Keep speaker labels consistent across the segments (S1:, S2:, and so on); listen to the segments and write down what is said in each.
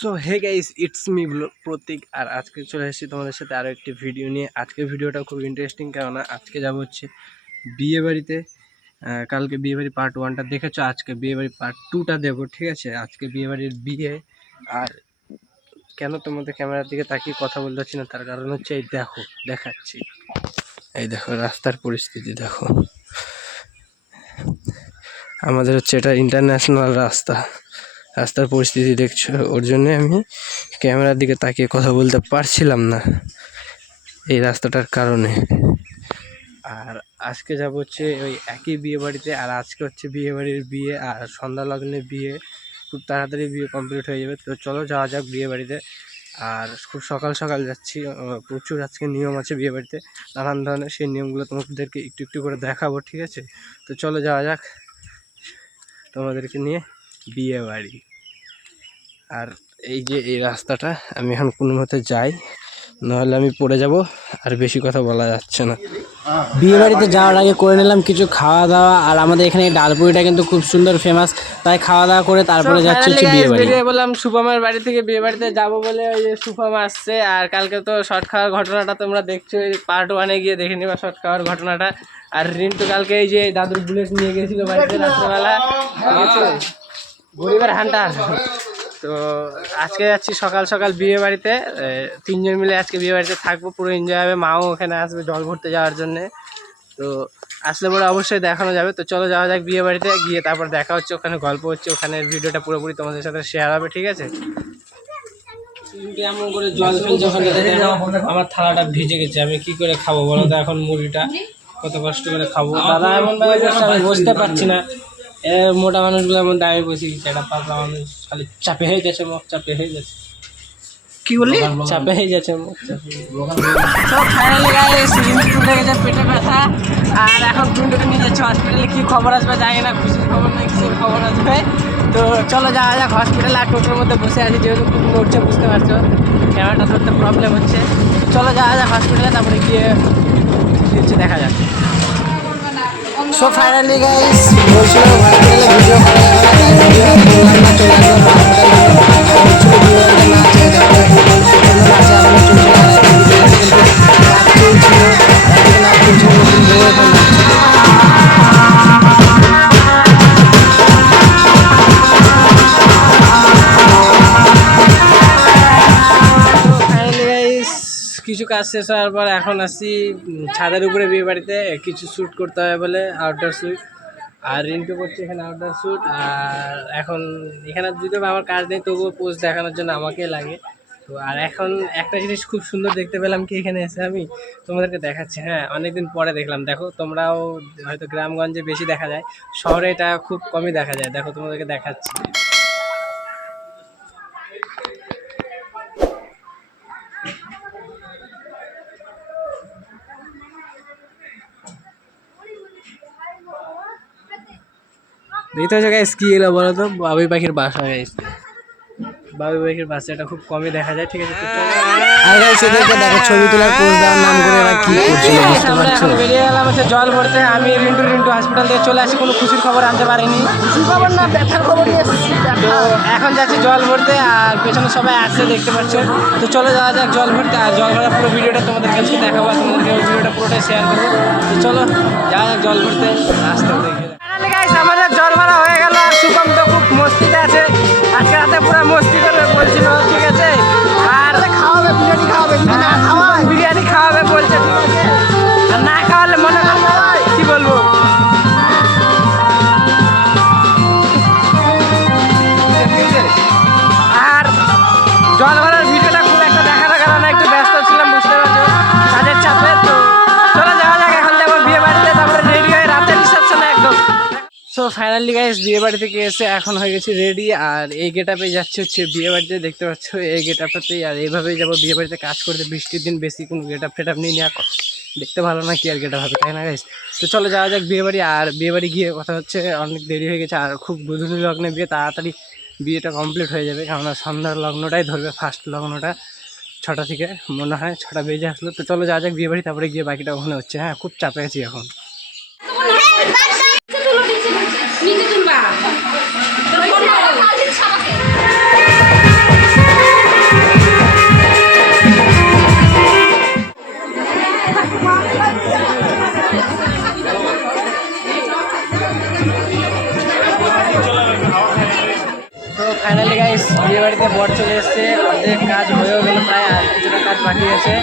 S1: So hey guys it's me Pratik আর আজকে চলে এসেছি তোমাদের সাথে আরও একটি ভিডিও নিয়ে। আজকের ভিডিওটা খুব ইন্টারেস্টিং কেননা আজকে যাব হচ্ছে বিয়ে বাড়িতে কালকে বিয়ে বাড়ি পার্ট ওয়ানটা দেখেছ, আজকে বিয়ে বাড়ি পার্ট টুটা দেবো, ঠিক আছে? আজকে বিয়ে বাড়ির বিয়ে, আর কেন তোমাদের ক্যামেরার দিকে তাকিয়ে কথা বলতে পারছি না? তার কারণ হচ্ছে এই দেখো, দেখাচ্ছি। এই দেখো, রাস্তার পরিস্থিতি দেখো। আমাদের হচ্ছে এটা ইন্টারন্যাশনাল রাস্তা। রাস্তার পরিস্থিতি দেখছ, ওর জন্যে আমি ক্যামেরার দিকে তাকিয়ে কথা বলতে পারছিলাম না এই রাস্তাটার কারণে। আর আজকে যাব হচ্ছে ওই একই বিয়ে বাড়িতে আর আজকে হচ্ছে বিয়ে বাড়ির বিয়ে আর সন্ধ্যা লগ্নে বিয়ে। খুব তাড়াতাড়ি বিয়ে কমপ্লিট হয়ে যাবে। তো চলো যাওয়া যাক বিয়ে বাড়িতে আর খুব সকাল সকাল যাচ্ছি। প্রচুর আজকে নিয়ম আছে বিয়ে বাড়িতে নানান ধরনের সেই নিয়মগুলো তোমাদেরকে একটু একটু করে দেখাবো, ঠিক আছে? তো চলো যাওয়া যাক তোমাদেরকে নিয়ে বিয়ে বাড়ি আর এই যে এই রাস্তাটা, আমি এখন কোনো মতে যাই। নাহলে আমি পড়ে যাব আর বেশি কথা বলা যাচ্ছে না।
S2: বিয়ে বাড়িতে যাওয়ার আগে করে নিলাম কিছু খাওয়া দাওয়া আর আমাদের এখানে এই ডালপুরিটা কিন্তু খুব সুন্দর ফেমাস তাই খাওয়া দাওয়া করে তারপরে যাচ্ছে হচ্ছে বিয়ে বাড়ি
S1: বেরিয়ে বললাম সুপামের বাড়ি থেকে বিয়ে বাড়িতে যাব বলে ওই যে সুপাম আসছে আর কালকে তো শর্ট খাওয়ার ঘটনাটা তোমরা দেখছ এই পার্ট ওয়ানে গিয়ে দেখে নিবা শর্ট খাওয়ার ঘটনাটা। আর রিন্টু কালকে এই যে দাদুর বুলেট নিয়ে গেছিল বাড়িতে রাত্রেবেলা। ঠিক আছে গরিবের হান্টার। তো আজকে যাচ্ছি সকাল সকাল বিয়ে বাড়িতে তিনজন মিলে আজকে বিয়ে বাড়িতে থাকব পুরো এনজয় হবে মাও ওখানে আসবে জল ভরতে যাওয়ার জন্যে। তো আসলে পরে অবশ্যই দেখানো যাবে তো চলো যাওয়া যাক বিয়ে বাড়িতে গিয়ে তারপর দেখা হচ্ছে ওখানে গল্প হচ্ছে ওখানে ভিডিওটা পুরোপুরি তোমাদের সাথে শেয়ার হবে ঠিক আছে? এমন করে জল ফেলছে ওখানে আমার থালাটা ভিজে গেছে আমি কি করে খাব বলো তো এখন মুড়িটা? কত কষ্ট করে খাব? দাদা এমন বসতে পারছি না। মোটা মানুষগুলোর মধ্যে আমি বসে গেছি একটা পাতলা মানুষ খালি চাপে হয়ে গেছে মুখ চাপে হয়ে গেছে কি বললি? চাপে হয়ে যাচ্ছে মুখ গেছে পেটে ব্যথা আর এখন টুন্টুকে নিয়ে যাচ্ছে হসপিটালে কি খবর আসবে জানি না খুশির খবর না কিসের খবর আসবে। তো চলো যাওয়া যাক হসপিটালে আর টোটোর মধ্যে বসে আছি যেহেতু খুব নড়ছে বুঝতে পারছ ক্যামেরাটা ধরতে প্রবলেম হচ্ছে। চলো যাওয়া যাক হসপিটালে তারপরে গিয়ে হচ্ছে দেখা যাক।
S2: সো ফাইনালি গাইস বলছিল হসপিটালে ভিডিও করা যাবে না ভিডিও করলাম না চলে আসলাম হসপিটালে আর হচ্ছিল বিয়ে বাড়িতে নাচ
S1: কিছু কাজ শেষ হওয়ার পর এখন উম, ছাদের উপরে বিয়ে বাড়িতে কিছু শ্যুট করতে হবে বলে আউটডোর শ্যুট আর রিন্টু করছে এখানে আউটডোর শ্যুট আর এখন এখানে যদিও আমার কাজ নেই তবুও পোস্ট দেখানোর জন্য আমাকে লাগে। তো আর এখন একটা জিনিস খুব সুন্দর দেখতে পেলাম কি এখানে এসে আমি তোমাদেরকে দেখাচ্ছি। হ্যাঁ অনেকদিন পরে দেখলাম। দেখো তোমরাও হয়তো গ্রামগঞ্জে বেশি দেখা যায় শহরে এটা খুব কমই দেখা যায়। দেখো তোমাদেরকে দেখাচ্ছি। দেখতে পাচ্ছ গাইস কি এলো বলো তো বাবুই পাখির বাসা গাইস বাবুই পাখির বাসাটা খুব কমই দেখা যায় ঠিক আছে? তো।
S2: আর গাইস এদেরকে দেখো ছবি তোলার পোজ দেওয়ার নাম করে এরা কি করছিল বুঝতে
S1: আমরা
S2: পারছ?
S1: এখন বেরিয়ে গেলাম হচ্ছে জল ভরতে। আমি রিন্টু রিন্টু হসপিটাল থেকে চলে আসি কোনো খুশির খবর আনতে পারিনি। খুশির খবর না ব্যথার খবর তো এখন যাচ্ছি জল ভরতে আর পেছনে সবাই আসছে দেখতে পাচ্ছ। তো চলো যাওয়া যাক জল ভরতে আর জল ভরার পুরো ভিডিওটা তোমাদের কাছে দেখাবো ওই ভিডিওটা পুরোটাই শেয়ার করব। তো চলো যাওয়া যাক জল ভরতে রাস্তা দেখে ফাইনালি গাইস বিয়ে বাড়ি থেকে এসে এখন হয়ে গেছি রেডি আর এই গেট আপে যাচ্ছে হচ্ছে বিয়ে বাড়িতে। দেখতে পাচ্ছ, এই গেট আপটাতেই আর এইভাবেই যাব বিয়ে বাড়িতে কাজ করতে। বৃষ্টির দিন বেশি কোনো গেট আপ টেট আপ নিয়ে। নেওয়া দেখতে ভালো না কি আর গেটা হবে, তাই না গাইস তো চলো যাওয়া যাক বিয়ে বাড়ি, আর বিয়ে বাড়ি গিয়ে কথা হচ্ছে, অনেক দেরি হয়ে গেছে, আর খুব গুধুলি লগ্নে বিয়ে, তাড়াতাড়ি বিয়েটা কমপ্লিট হয়ে যাবে। কেননা সন্ধ্যার লগ্নটাই ধরবে ফার্স্ট লগ্নটা ছটা থেকে মনে হয় ছটা বেজে আসলো। তো চলো যাওয়া যাক বিয়ে বাড়ি, তারপরে গিয়ে বাকিটা ওখানে হচ্ছে। হ্যাঁ খুব চাপে আছি এখন। ফাইনালি গাইস বিয়ে বাড়িতে বর চলে এসছে। অর্ধেক কাজ হয়েও গেল প্রায়, আর কিছুটা কাজ বাকি আছে।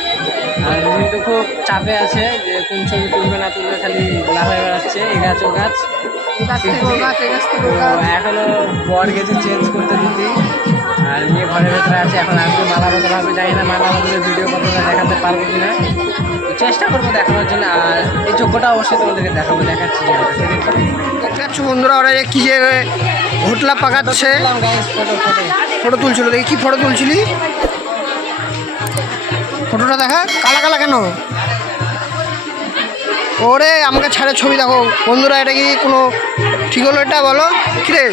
S1: আর কিন্তু খুব চাপে আছে যে, কোন ছবি তুলবে না তুলবে খালি লাফায় বেড়াচ্ছে এ গাছ ও গাছ এখনও বর গেছে চেঞ্জ করতে দিতে আর নিয়ে ঘরের ভেতরে আছে এখন আসবে মালা বদল হবে জানি না মালা বদলের ভিডিও কতটা দেখাতে পারব কিনা। তো চেষ্টা করব দেখানোর জন্য আর এই যোগ্যটা অবশ্যই তোমাদেরকে দেখাবো দেখাচ্ছি।
S2: পাচ্ছ বন্ধুরা ওরা যে কি যে ঘটলা পাকাচ্ছে। ফটো তুলছিল দেখি কি ফটো তুলছিলি। ফটোটা দেখা কালা কালা কেন? ওরে, আমাকে ছাড়ে ছবি দেখো। বন্ধুরা, এটা কি কোনো ঠিক হলো এটা বলো? কিরে?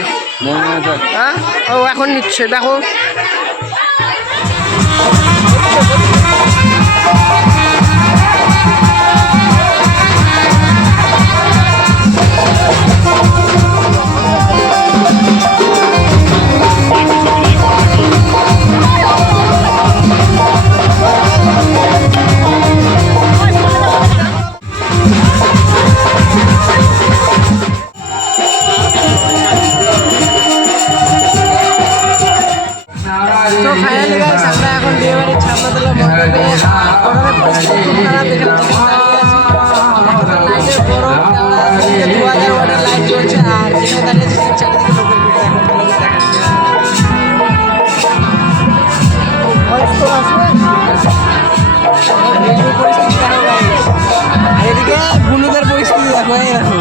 S2: হ্যাঁ? ও, এখন নিচ্ছে, দেখো।
S1: তো ফাইনালি গাইস আমরা এখন বিয়ে বাড়ির সামনে দিলাম মণ্ডপে গরমের পরিস্থিতি খারাপ, দেখে দু হাজার ওয়াটের লাইট চলছে দেখো ভালো করে দেখাচ্ছি না। রেলওয়ের পরিস্থিতি দেখো guys। আর এদিকে বুনুদের পরিস্থিতি দেখো এই দেখো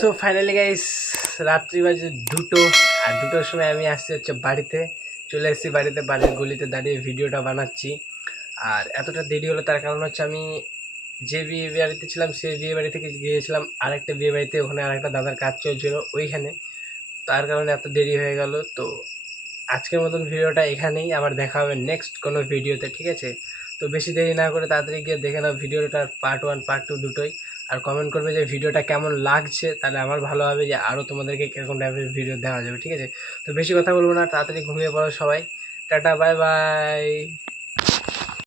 S1: সো ফাইনালি গাইস রাত্রি বাজে দুটো, আর দুটোর সময় আমি আসছি হচ্ছে বাড়িতে। চলে এসেছি বাড়িতে, বাড়ির গলিতে দাঁড়িয়ে ভিডিওটা বানাচ্ছি। আর এতটা দেরি হলো, তার কারণ হচ্ছে আমি যে বিয়ে বাড়িতে ছিলাম, সেই বিয়ে বাড়ি থেকে গিয়েছিলাম। আরেকটা বিয়ে বাড়িতে, ওখানে আরেকটা দাদার কাজ চলছিল ওইখানে। তার কারণে এত দেরি হয়ে গেল। তো আজকের মতন ভিডিওটা এখানেই, আবার দেখা হবে নেক্সট কোনো ভিডিওতে, ঠিক আছে? তো বেশি দেরি না করে তাড়াতাড়ি গিয়ে দেখে নাও ভিডিওটার পার্ট ওয়ান পার্ট টু দুটোই। আর কমেন্ট করবে যে ভিডিওটা কেমন লাগছে, তাহলে আমার ভালো হবে যে আরও তোমাদেরকে কীরকম টাইপের ভিডিও দেওয়া যাবে, ঠিক আছে? তো বেশি কথা বলব না, তাড়াতাড়ি ঘুমিয়ে পড়ো সবাই। Tata bye bye